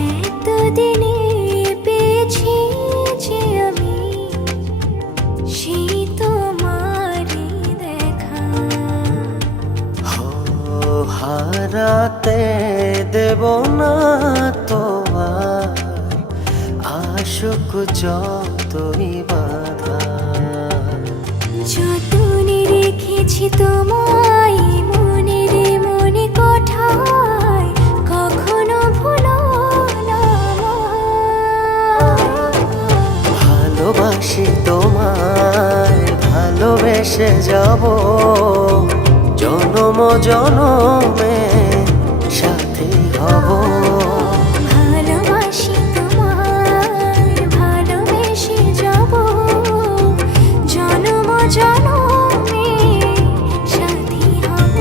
এতদিনে পেয়েছি যে আমি সেই তোমারই দেখা। হারাতে দেব না তোমার আশুক যতই বাধা। যতনে রেখেছি তোমায় মনের মনে কোঠায়, কখনো ভুলো না আমায়। ভালোবাসি তোমায়, ভালোবেসে যাব জনম জনমে সাথী হব। ভালোবাসি তোমায়, ভালোবেসে যাব জনম জনমে সাথী হব।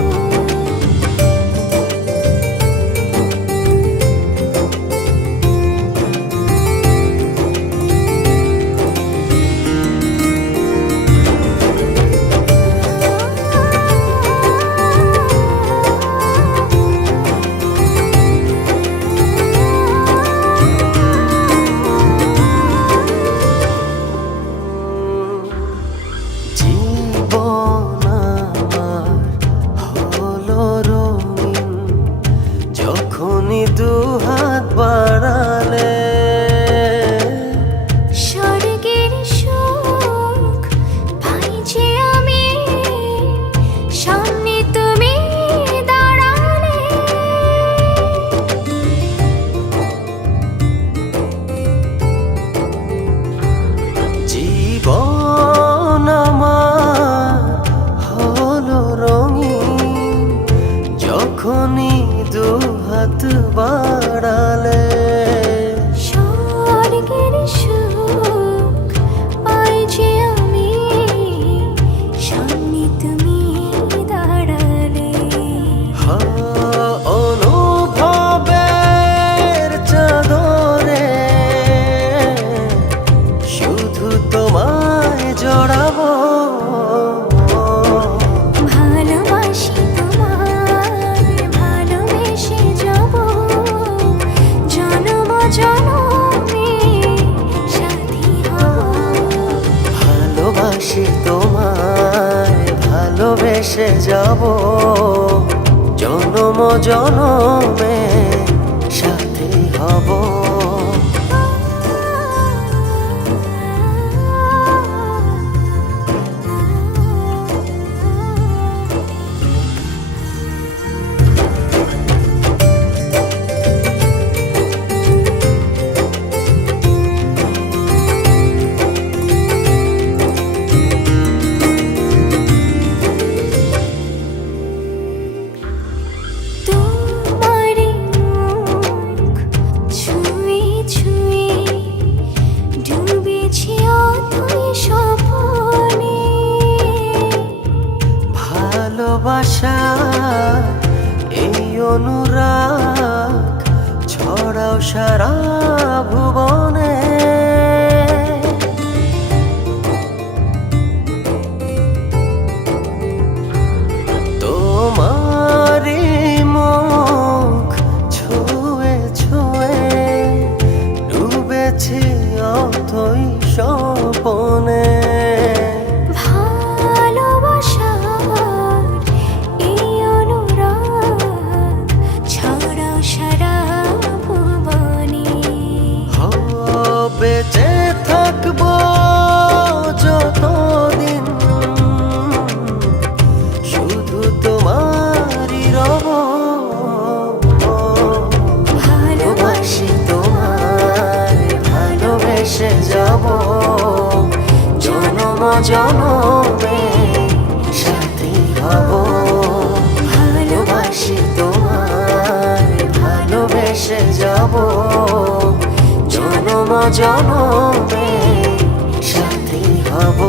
জীবন আমার হলো রঙিন যখনই দুহাত বাড়ালে। স্বর্গের সুখ পাই যে আমি সামনে তুমি দাঁড়ালে। জীবন আমার হলো রঙিন যখনই দুহাত বাড়ালে। স্বর্গের সুখ পাই যে আমি সামনে তুমি দাঁড়ালে। অনুভবের চাদরে শুধু তোমায় জড়াবো। ভালোবাসি তোমায়, ভালোবেসে যাব জনম জনমে সাথী হব। ভালোবাসি তোমায়, ভালোবেসে যাব জনম জনমে সাথী হব। তোমার মুখ ছুঁয়ে ছুঁয়ে ডুবেছি অথই স্বপ্নে। ভালোবাসা এই অনুরাগ ছড়াও সারা ভুবনে। তোমারই মুখ ছুঁয়ে ছুঁয়ে ডুবেছি অথই স্বপনে। ভালোবাসার এই অনুরাগ ছড়াও সারা ভুবনে। বেঁচে থাকবো যতদিন শুধু তোমারই রব। ভালোবাসি তোমায়, ভালোবেসে যাব জনম জনমে সাথী হব। ভালোবাসি তোমায়, ভালোবেসে যাব জনম জনমে সাথী হব।